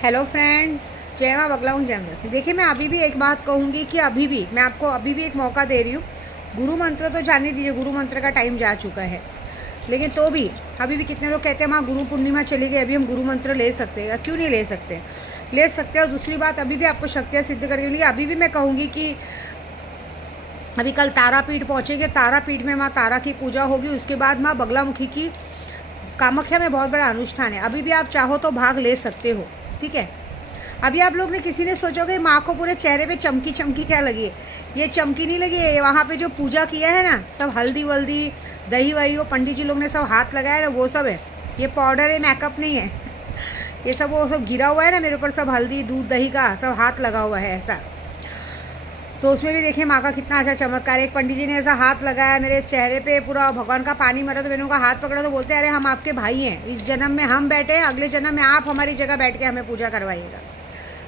Hello friends, जय माँ बगला हूँ, जय माँ। देखिए, मैं अभी भी एक बात कहूँगी कि अभी भी मैं आपको अभी भी एक मौका दे रही हूँ। गुरु मंत्र तो जाने दीजिए, गुरु मंत्र का टाइम जा चुका है, लेकिन तो भी अभी भी कितने लोग कहते हैं माँ गुरु पूर्णिमा चली गई, अभी हम गुरु मंत्र ले सकते हैं। क्यों नहीं ले सकते? ले सकते हैं। और दूसरी बात, अभी भी आपको शक्तियाँ सिद्ध करने के लिए अभी भी मैं कहूँगी कि अभी कल तारापीठ पहुँचेंगे। तारापीठ में माँ तारा की पूजा होगी। उसके बाद माँ बगलामुखी की कामाख्या में बहुत बड़ा अनुष्ठान है। अभी भी आप चाहो तो भाग ले सकते हो, ठीक है। अभी आप लोग ने किसी ने सोचोगे माँ को पूरे चेहरे पे चमकी चमकी क्या लगी है? ये चमकी नहीं लगी है, वहाँ पे जो पूजा किया है ना, सब हल्दी वल्दी दही वही वो पंडित जी लोग ने सब हाथ लगाया ना, वो सब है। ये पाउडर है, मेकअप नहीं है। ये सब वो सब गिरा हुआ है ना मेरे ऊपर, सब हल्दी दूध दही का सब हाथ लगा हुआ है ऐसा। तो उसमें भी देखिए माँ का कितना अच्छा चमत्कार है। एक पंडित जी ने ऐसा हाथ लगाया मेरे चेहरे पे, पूरा भगवान का पानी मरा, तो मैंने उनका हाथ पकड़ा तो बोलते अरे हम आपके भाई हैं, इस जन्म में हम बैठे हैं, अगले जन्म में आप हमारी जगह बैठ के हमें पूजा करवाइएगा।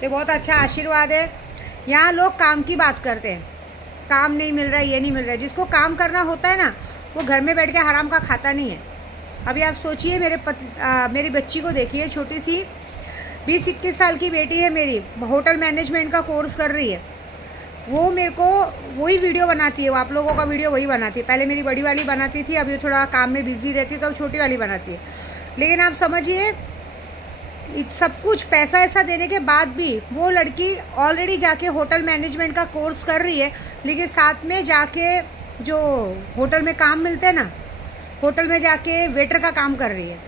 तो बहुत अच्छा आशीर्वाद है। यहाँ लोग काम की बात करते हैं, काम नहीं मिल रहा है, ये नहीं मिल रहा है। जिसको काम करना होता है ना, वो घर में बैठ के हराम का खाता नहीं है। अभी आप सोचिए, मेरी बच्ची को देखिए, छोटी सी 20-21 साल की बेटी है मेरी, होटल मैनेजमेंट का कोर्स कर रही है। वो मेरे को वही वीडियो बनाती है, वो आप लोगों का वीडियो वही बनाती है। पहले मेरी बड़ी वाली बनाती थी, अभी थोड़ा काम में बिजी रहती है, तो अब छोटी वाली बनाती है। लेकिन आप समझिए, सब कुछ पैसा ऐसा देने के बाद भी वो लड़की ऑलरेडी जाके होटल मैनेजमेंट का कोर्स कर रही है, लेकिन साथ में जाके जो होटल में काम मिलते हैं ना, होटल में जाके वेटर का काम कर रही है,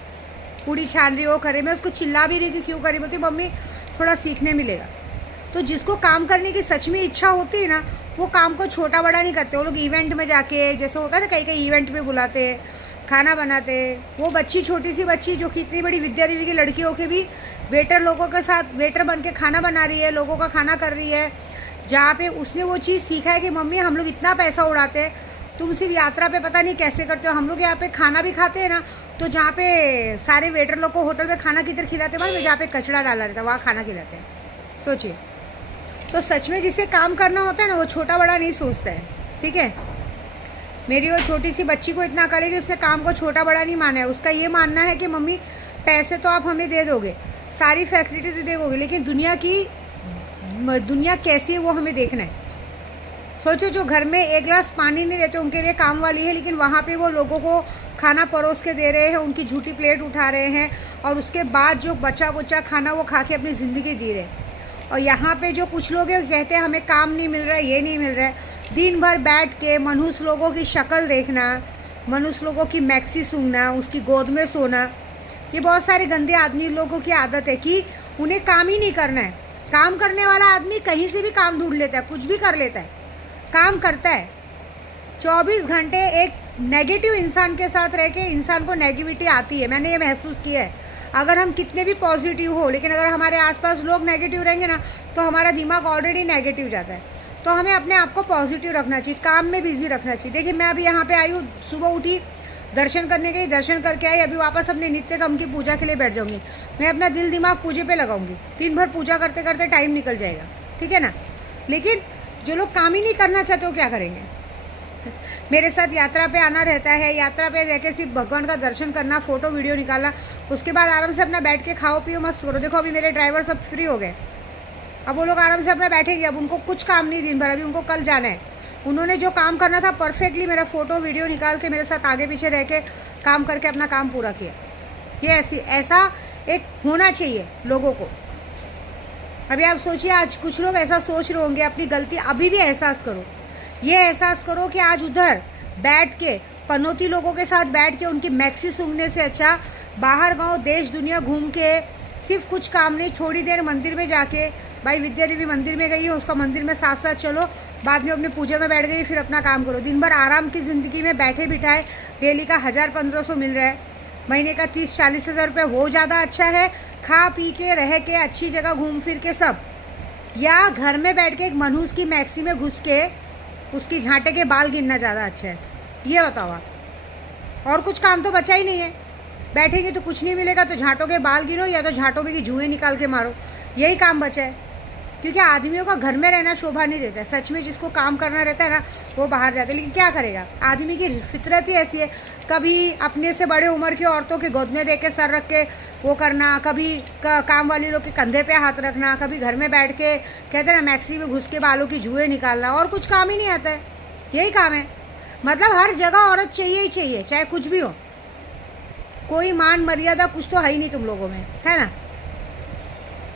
पूड़ी छान रही, वो कर रही। मैं उसको चिल्ला भी रही कि क्यों कर रही, बोलती मम्मी थोड़ा सीखने मिलेगा। तो जिसको काम करने की सच में इच्छा होती है ना, वो काम को छोटा बड़ा नहीं करते। वो लोग इवेंट में जाके, जैसे होता है ना, कई कई इवेंट में बुलाते, खाना बनाते। वो बच्ची, छोटी सी बच्ची जो कि इतनी बड़ी विद्या देवी की लड़की होके भी वेटर लोगों के साथ वेटर बन के खाना बना रही है, लोगों का खाना कर रही है। जहाँ पे उसने वो चीज़ सीखा है कि मम्मी हम लोग इतना पैसा उड़ाते हैं, तुम सिर्फ यात्रा पे पता नहीं कैसे करते हो। हम लोग यहाँ पे खाना भी खाते हैं ना, तो जहाँ पे सारे वेटर लोग को होटल में खाना किधर खिलाते हैं, जहाँ पे कचरा डाला रहता है वहाँ खाना खिलाते हैं। सोचिए। तो सच में जिसे काम करना होता है ना, वो छोटा बड़ा नहीं सोचता है, ठीक है। मेरी वो छोटी सी बच्ची को इतना करेगी, उसने काम को छोटा बड़ा नहीं माना है। उसका ये मानना है कि मम्मी पैसे तो आप हमें दे दोगे, सारी फैसिलिटी तो दोगे, लेकिन दुनिया कैसी है वो हमें देखना है। सोचो, जो घर में एक गिलास पानी नहीं देते उनके लिए काम वाली है, लेकिन वहाँ पे वो लोगों को खाना परोस के दे रहे हैं, उनकी झूठी प्लेट उठा रहे हैं, और उसके बाद जो बचा बुचा खाना वो खा के अपनी ज़िंदगी जी रहे हैं। और यहाँ पे जो कुछ लोग हैं कहते हैं हमें काम नहीं मिल रहा है, ये नहीं मिल रहा है। दिन भर बैठ के मनुष्य लोगों की शक्ल देखना, मनुष्य लोगों की मैक्सी सूंघना, उसकी गोद में सोना, ये बहुत सारे गंदे आदमी लोगों की आदत है कि उन्हें काम ही नहीं करना है। काम करने वाला आदमी कहीं से भी काम ढूंढ लेता है, कुछ भी कर लेता है, काम करता है। 24 घंटे एक नेगेटिव इंसान के साथ रह के इंसान को नेगेटिविटी आती है। मैंने ये महसूस किया है। अगर हम कितने भी पॉजिटिव हो, लेकिन अगर हमारे आसपास लोग नेगेटिव रहेंगे ना, तो हमारा दिमाग ऑलरेडी नेगेटिव जाता है। तो हमें अपने आप को पॉजिटिव रखना चाहिए, काम में बिजी रखना चाहिए। देखिए, मैं अभी यहाँ पे आई हूँ, सुबह उठी, दर्शन करने गई, दर्शन करके आई, अभी वापस अपने नित्य कर्म की पूजा के लिए बैठ जाऊँगी। मैं अपना दिल दिमाग पूजे पे लगाऊंगी, दिन भर पूजा करते करते टाइम निकल जाएगा, ठीक है ना। लेकिन जो लोग काम ही नहीं करना चाहते वो क्या करेंगे? मेरे साथ यात्रा पे आना रहता है, यात्रा पे रह के सिर्फ भगवान का दर्शन करना, फोटो वीडियो निकालना, उसके बाद आराम से अपना बैठ के खाओ पियो मस्त करो। देखो, अभी मेरे ड्राइवर सब फ्री हो गए, अब वो लोग आराम से अपना बैठेंगे। अब उनको कुछ काम नहीं दिन भर, अभी उनको कल जाना है। उन्होंने जो काम करना था परफेक्टली मेरा फोटो वीडियो निकाल के मेरे साथ आगे पीछे रह के काम करके अपना काम पूरा किया। ये ऐसा एक होना चाहिए लोगों को। अभी आप सोचिए, आज कुछ लोग ऐसा सोच रहे होंगे, अपनी गलती अभी भी एहसास करो। ये एहसास करो कि आज उधर बैठ के पनौती लोगों के साथ बैठ के उनकी मैक्सी सूंघने से अच्छा बाहर गांव देश दुनिया घूम के, सिर्फ कुछ काम नहीं, थोड़ी देर मंदिर में जाके, भाई विद्या देवी मंदिर में गई है, उसका मंदिर में साथ साथ चलो, बाद में अपने पूजा में बैठ गई, फिर अपना काम करो। दिन भर आराम की ज़िंदगी में बैठे बिठाए डेली का 1000-1500 मिल रहा है, महीने का 30-40 हज़ार रुपये, वो ज़्यादा अच्छा है खा पी के रह के अच्छी जगह घूम फिर के सब, या घर में बैठ के एक मनुष्य की मैक्सी में घुस के उसकी झांटे के बाल गिनना ज़्यादा अच्छा है? ये बताओ आप। और कुछ काम तो बचा ही नहीं है। बैठेंगे तो कुछ नहीं मिलेगा, तो झांटों के बाल गिनो या तो झांटों में की जुएँ निकाल के मारो, यही काम बचा है। क्योंकि आदमियों का घर में रहना शोभा नहीं रहता है। सच में जिसको काम करना रहता है ना वो बाहर जाते हैं, लेकिन क्या करेगा, आदमी की फितरत ही ऐसी है। कभी अपने से बड़े उम्र की औरतों के गोद में दे के सर रख के वो करना, कभी काम वाली लोग के कंधे पे हाथ रखना, कभी घर में बैठ के कहते हैं ना मैक्सी में घुस के बालों की जुएँ निकालना, और कुछ काम ही नहीं आता है। यही काम है। मतलब हर जगह औरत चाहिए ही चाहिए, चाहे कुछ भी हो। कोई मान मर्यादा कुछ तो है ही नहीं तुम लोगों में, है ना।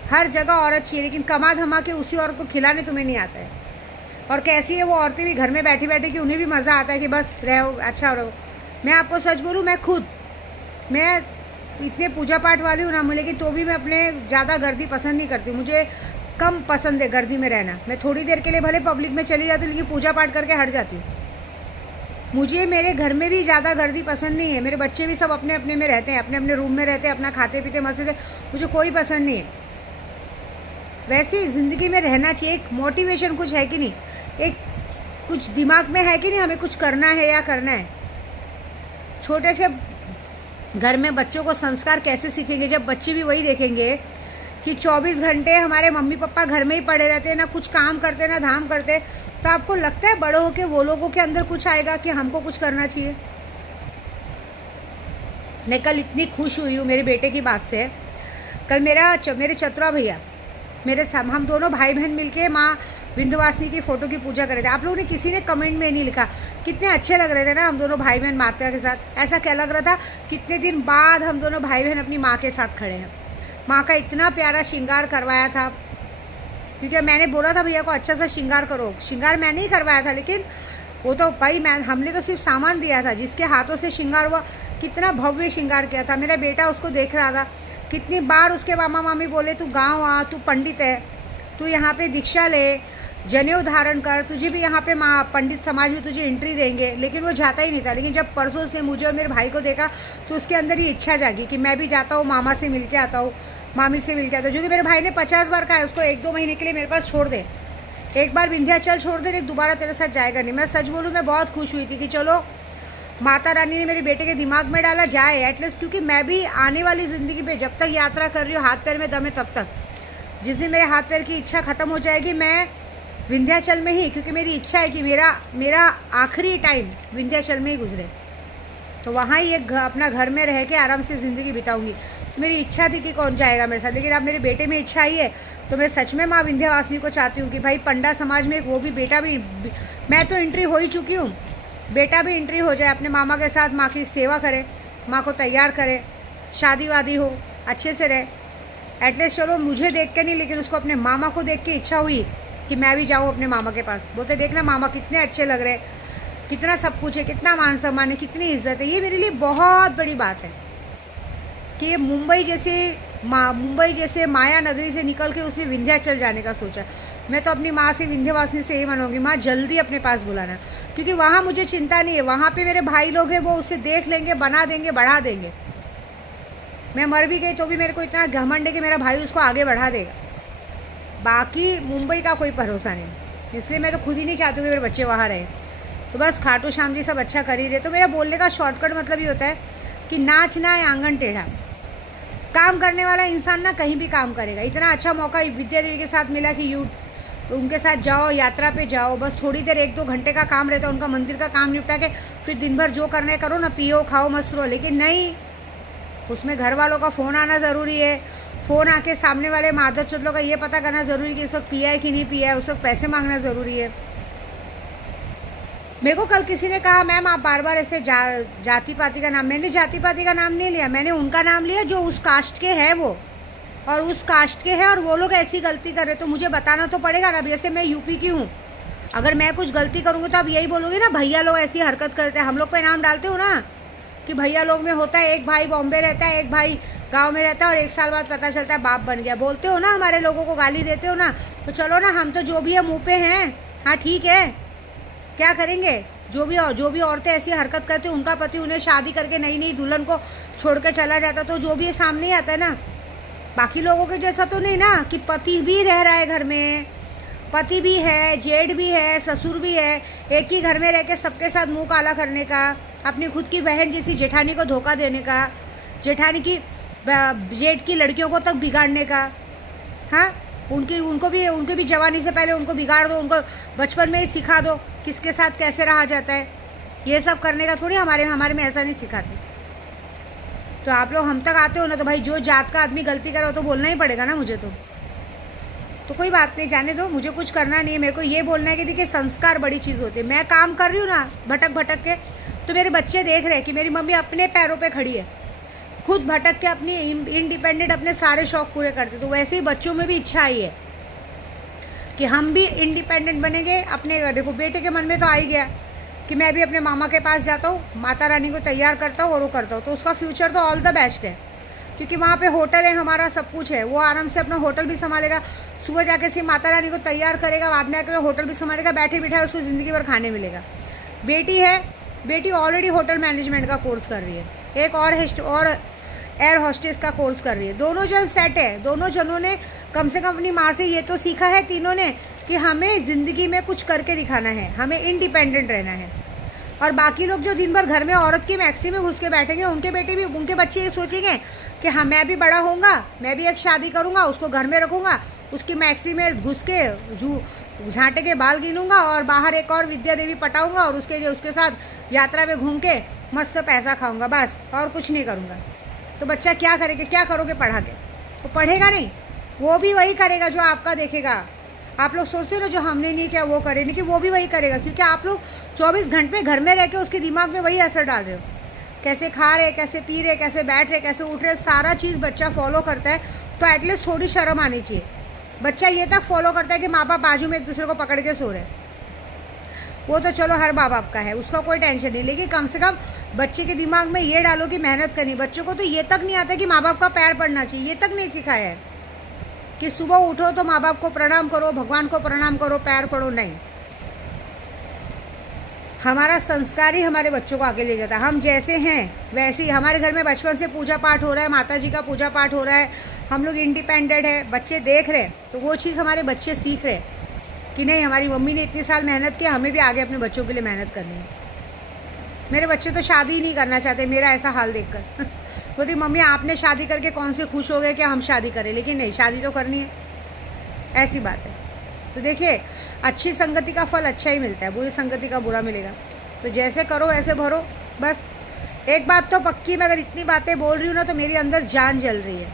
हर जगह औरत चाहिए, लेकिन कमा धमा के उसी औरत को खिलाने तुम्हें नहीं आता है। और कैसी है वो औरतें भी घर में बैठी बैठी कि उन्हें भी मज़ा आता है कि बस रहो, अच्छा रहो। मैं आपको सच बोलूँ, मैं इतने पूजा पाठ वाली हूँ ना, लेकिन तो भी मैं अपने ज़्यादा गर्दी पसंद नहीं करती। मुझे कम पसंद है गर्दी में रहना। मैं थोड़ी देर के लिए भले पब्लिक में चली जाती हूँ, लेकिन पूजा पाठ करके हट जाती हूँ। मुझे मेरे घर में भी ज़्यादा गर्दी पसंद नहीं है। मेरे बच्चे भी सब अपने अपने में रहते हैं, अपने अपने रूम में रहते हैं, अपना खाते पीते मस्त से, मुझे कोई पसंद नहीं है। वैसे ज़िंदगी में रहना चाहिए, एक मोटिवेशन कुछ है कि नहीं, एक कुछ दिमाग में है कि नहीं, हमें कुछ करना है या करना है। छोटे से घर में बच्चों को संस्कार कैसे सीखेंगे जब बच्चे भी वही देखेंगे कि 24 घंटे हमारे मम्मी पापा घर में ही पड़े रहते हैं, ना कुछ काम करते ना धाम करते। तो आपको लगता है बड़े होके वो लोगों के अंदर कुछ आएगा कि हमको कुछ करना चाहिए। मैं कल इतनी खुश हुई हूँ मेरे बेटे की बात से। कल मेरे चतुरा भैया हम दोनों भाई बहन मिलके माँ विंध्यवासिनी की फ़ोटो की पूजा कर रहे थे। आप लोगों ने किसी ने कमेंट में नहीं लिखा कितने अच्छे लग रहे थे ना हम दोनों भाई बहन माता के साथ। ऐसा क्या लग रहा था, कितने दिन बाद हम दोनों भाई बहन अपनी माँ के साथ खड़े हैं। माँ का इतना प्यारा श्रृंगार करवाया था, क्योंकि मैंने बोला था भैया को अच्छा सा श्रृंगार करो। श्रृंगार मैंने ही करवाया था, लेकिन वो तो भाई हमने तो सिर्फ सामान दिया था। जिसके हाथों से श्रृंगार हुआ, कितना भव्य श्रृंगार किया था। मेरा बेटा उसको देख रहा था। कितनी बार उसके मामा मामी बोले तू गाँव आ, तू पंडित है, तू यहाँ पे दीक्षा ले, जनेऊ धारण कर, तुझे भी यहाँ पे माँ पंडित समाज में तुझे एंट्री देंगे। लेकिन वो जाता ही नहीं था। लेकिन जब परसों से मुझे और मेरे भाई को देखा तो उसके अंदर ये इच्छा जागी कि मैं भी जाता हूँ, मामा से मिल के आता हूँ, मामी से मिल के आता हूँ। जो कि मेरे भाई ने 50 बार कहा है उसको 1-2 महीने के लिए मेरे पास छोड़ दे, एक बार विंध्याचल छोड़ दे, दोबारा तेरे साथ जाएगा नहीं। मैं सच बोलूँ, मैं बहुत खुश हुई थी कि चलो माता रानी ने मेरे बेटे के दिमाग में डाला जाए एटलीस्ट। क्योंकि मैं भी आने वाली ज़िंदगी पे जब तक यात्रा कर रही हूँ, हाथ पैर में दम है तब तक। जिस दिन मेरे हाथ पैर की इच्छा ख़त्म हो जाएगी, मैं विंध्याचल में ही, क्योंकि मेरी इच्छा है कि मेरा आखिरी टाइम विंध्याचल में ही गुजरे, तो वहाँ ही अपना घर में रह के आराम से ज़िंदगी बिताऊंगी। तो मेरी इच्छा थी कि कौन जाएगा मेरे साथ, लेकिन अब मेरे बेटे में इच्छा आई है। तो मैं सच में माँ विंध्यवासिनी को चाहती हूँ कि भाई पंडा समाज में वो भी बेटा भी, मैं तो एंट्री हो ही चुकी हूँ, बेटा भी एंट्री हो जाए, अपने मामा के साथ माँ की सेवा करे, माँ को तैयार करे, शादी वादी हो, अच्छे से रहे एटलीस्ट। चलो मुझे देख के नहीं, लेकिन उसको अपने मामा को देख के इच्छा हुई कि मैं भी जाऊँ अपने मामा के पास। बोलते देखना मामा कितने अच्छे लग रहे, कितना सब कुछ है, कितना मान सम्मान है, कितनी इज्जत है। ये मेरे लिए बहुत बड़ी बात है कि मुंबई जैसे माया नगरी से निकल के उसने विंध्याचल जाने का सोचा। मैं तो अपनी माँ से विंध्यवासिनी से यही मनूंगी, माँ जल्दी अपने पास बुलाना, क्योंकि वहाँ मुझे चिंता नहीं है। वहाँ पे मेरे भाई लोग हैं, वो उसे देख लेंगे, बना देंगे, बढ़ा देंगे। मैं मर भी गई तो भी मेरे को इतना घमंड है कि मेरा भाई उसको आगे बढ़ा देगा। बाकी मुंबई का कोई भरोसा नहीं, इसलिए मैं तो खुद ही नहीं चाहती हूँ कि मेरे बच्चे वहाँ रहे। तो बस खाटू श्याम जी सब अच्छा कर ही रहे। तो मेरा बोलने का शॉर्टकट मतलब ये होता है कि नाचना है आंगन टेढ़ा। काम करने वाला इंसान ना कहीं भी काम करेगा। इतना अच्छा मौका विद्या देवी के साथ मिला कि उनके साथ जाओ, यात्रा पे जाओ, बस थोड़ी देर 1-2 घंटे का काम रहता है, उनका मंदिर का काम निपटा के फिर दिन भर जो करना है करो ना, पियो खाओ मस्त रहो। लेकिन नहीं, उसमें घर वालों का फ़ोन आना ज़रूरी है। फ़ोन आके सामने वाले माधव चुटलों का ये पता करना ज़रूरी है कि इस वक्त पिया है कि नहीं पिया है, उस वक्त पैसे मांगना ज़रूरी है। मेरे को कल किसी ने कहा मैम आप बार बार ऐसे जाति पाति का नाम, मैंने जाति पाति का नाम नहीं लिया, मैंने उनका नाम लिया जो उस कास्ट के हैं वो, और उस कास्ट के हैं और वो लोग ऐसी गलती कर रहे तो मुझे बताना तो पड़ेगा ना। जैसे मैं यूपी की हूँ, अगर मैं कुछ गलती करूँगी तो आप यही बोलोगे ना भैया लोग ऐसी हरकत करते हैं, हम लोग पे नाम डालते हो ना कि भैया लोग में होता है एक भाई बॉम्बे रहता है, एक भाई गांव में रहता है, और 1 साल बाद पता चलता है बाप बन गया। बोलते हो ना, हमारे लोगों को गाली देते हो ना। तो चलो ना, हम तो जो भी है मुँह पे हैं, हाँ ठीक है, क्या करेंगे। जो भी औरतें ऐसी हरकत करती हैं, उनका पति उन्हें शादी करके नई दुल्हन को छोड़ के चला जाता, तो जो भी है सामने ही आता है ना। बाकी लोगों के जैसा तो नहीं ना कि पति भी रह रहा है घर में, पति भी है, जेठ भी है, ससुर भी है, एक ही घर में रह के सबके साथ मुंह काला करने का, अपनी खुद की बहन जैसी जेठानी को धोखा देने का, जेठ की लड़कियों को तक बिगाड़ने का। हाँ, उनके भी जवानी से पहले उनको बिगाड़ दो, उनको बचपन में ही सिखा दो किसके साथ कैसे रहा जाता है। ये सब करने का थोड़ी हमारे में ऐसा नहीं सिखाते। तो आप लोग हम तक आते हो ना, तो भाई जो जात का आदमी गलती करे तो बोलना ही पड़ेगा ना मुझे। तो कोई बात नहीं, जाने दो, मुझे कुछ करना नहीं है। मेरे को ये बोलना है कि देखिए संस्कार बड़ी चीज़ होती है। मैं काम कर रही हूँ ना भटक के, तो मेरे बच्चे देख रहे हैं कि मेरी मम्मी अपने पैरों पे खड़ी है, खुद भटक के अपनी इंडिपेंडेंट अपने सारे शौक पूरे करते। तो वैसे ही बच्चों में भी इच्छा आई है कि हम भी इंडिपेंडेंट बनेंगे अपने। देखो बेटे के मन में तो आ ही गया कि मैं भी अपने मामा के पास जाता हूँ, माता रानी को तैयार करता हूँ और वो करता हूँ। तो उसका फ्यूचर तो ऑल द बेस्ट है, क्योंकि वहाँ पे होटल है, हमारा सब कुछ है। वो आराम से अपना होटल भी संभालेगा, सुबह जाके सिर्फ माता रानी को तैयार करेगा, बाद में आकर होटल भी संभालेगा, बैठे बिठाए उसको ज़िंदगी भर खाने मिलेगा। बेटी है, बेटी ऑलरेडी होटल मैनेजमेंट का कोर्स कर रही है, एक और एयर होस्टेस का कोर्स कर रही है। दोनों जन सेट है, दोनों जनों ने कम से कम अपनी माँ से ये तो सीखा है तीनों ने कि हमें ज़िंदगी में कुछ करके दिखाना है, हमें इंडिपेंडेंट रहना है। और बाकी लोग जो दिन भर घर में औरत की मैक्सी में घुस के बैठेंगे, उनके बच्चे ये सोचेंगे कि हाँ मैं भी बड़ा होऊंगा, मैं भी एक शादी करूंगा, उसको घर में रखूंगा, उसकी मैक्सी में घुस के झांटे के बाल गिनूंगा और बाहर एक और विद्या देवी पटाऊंगा और उसके साथ यात्रा में घूम के मस्त पैसा खाऊंगा, बस और कुछ नहीं करूंगा। तो बच्चा क्या करेगा, क्या करोगे पढ़ा के? वो पढ़ेगा नहीं, वो भी वही करेगा जो आपका देखेगा। आप लोग सोचते हो ना जो हमने नहीं किया वो करे नहीं, कि वो भी वही करेगा, क्योंकि आप लोग 24 घंटे घर में रह के उसके दिमाग में वही असर डाल रहे हो। कैसे खा रहे, कैसे पी रहे, कैसे बैठ रहे, कैसे उठ रहे, सारा चीज़ बच्चा फॉलो करता है। तो एटलीस्ट थोड़ी शर्म आनी चाहिए। बच्चा ये तक फॉलो करता है कि माँ बाप बाजू में एक दूसरे को पकड़ के सो रहे, वो तो चलो हर माँ बाप का है, उसका कोई टेंशन नहीं। लेकिन कम से कम बच्चे के दिमाग में ये डालो कि मेहनत करनी। बच्चों को तो ये तक नहीं आता कि माँ बाप का पैर पड़ना चाहिए, ये तक नहीं सिखाया है कि सुबह उठो तो माँ बाप को प्रणाम करो, भगवान को प्रणाम करो, पैर पड़ो, नहीं। हमारा संस्कार ही हमारे बच्चों को आगे ले जाता है। हम जैसे हैं वैसे ही। हमारे घर में बचपन से पूजा पाठ हो रहा है, माता जी का पूजा पाठ हो रहा है, हम लोग इंडिपेंडेंट है, बच्चे देख रहे हैं, तो वो चीज़ हमारे बच्चे सीख रहे हैं कि नहीं हमारी मम्मी ने इतने साल मेहनत की, हमें भी आगे अपने बच्चों के लिए मेहनत करनी है। मेरे बच्चे तो शादी ही नहीं करना चाहते मेरा ऐसा हाल देखकर। बोलती मम्मी आपने शादी करके कौन से खुश हो गए कि हम शादी करें, लेकिन नहीं, शादी तो करनी है, ऐसी बात है। तो देखिए अच्छी संगति का फल अच्छा ही मिलता है, बुरी संगति का बुरा मिलेगा। तो जैसे करो वैसे भरो। बस एक बात तो पक्की, मैं अगर इतनी बातें बोल रही हूँ ना तो मेरी अंदर जान जल रही है।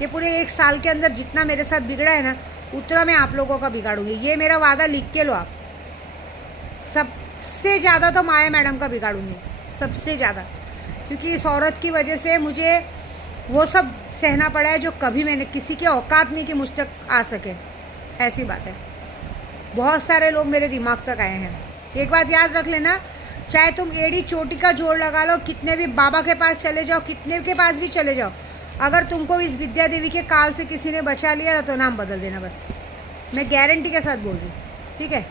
ये पूरे 1 साल के अंदर जितना मेरे साथ बिगड़ा है ना, उतना मैं आप लोगों का बिगाड़ूंगी। ये मेरा वादा लिख के लो आप। सबसे ज़्यादा तो माया मैडम का बिगाड़ूंगी, सबसे ज़्यादा, क्योंकि इस औरत की वजह से मुझे वो सब सहना पड़ा है जो कभी मैंने किसी की औकात नहीं कि मुझ तक आ सके। ऐसी बात है। बहुत सारे लोग मेरे दिमाग तक आए हैं। एक बात याद रख लेना, चाहे तुम एड़ी चोटी का जोड़ लगा लो, कितने भी बाबा के पास चले जाओ, कितने के पास भी चले जाओ, अगर तुमको इस विद्या देवी के काल से किसी ने बचा लिया ना तो नाम बदल देना, बस। मैं गारंटी के साथ बोल रही हूँ, ठीक है।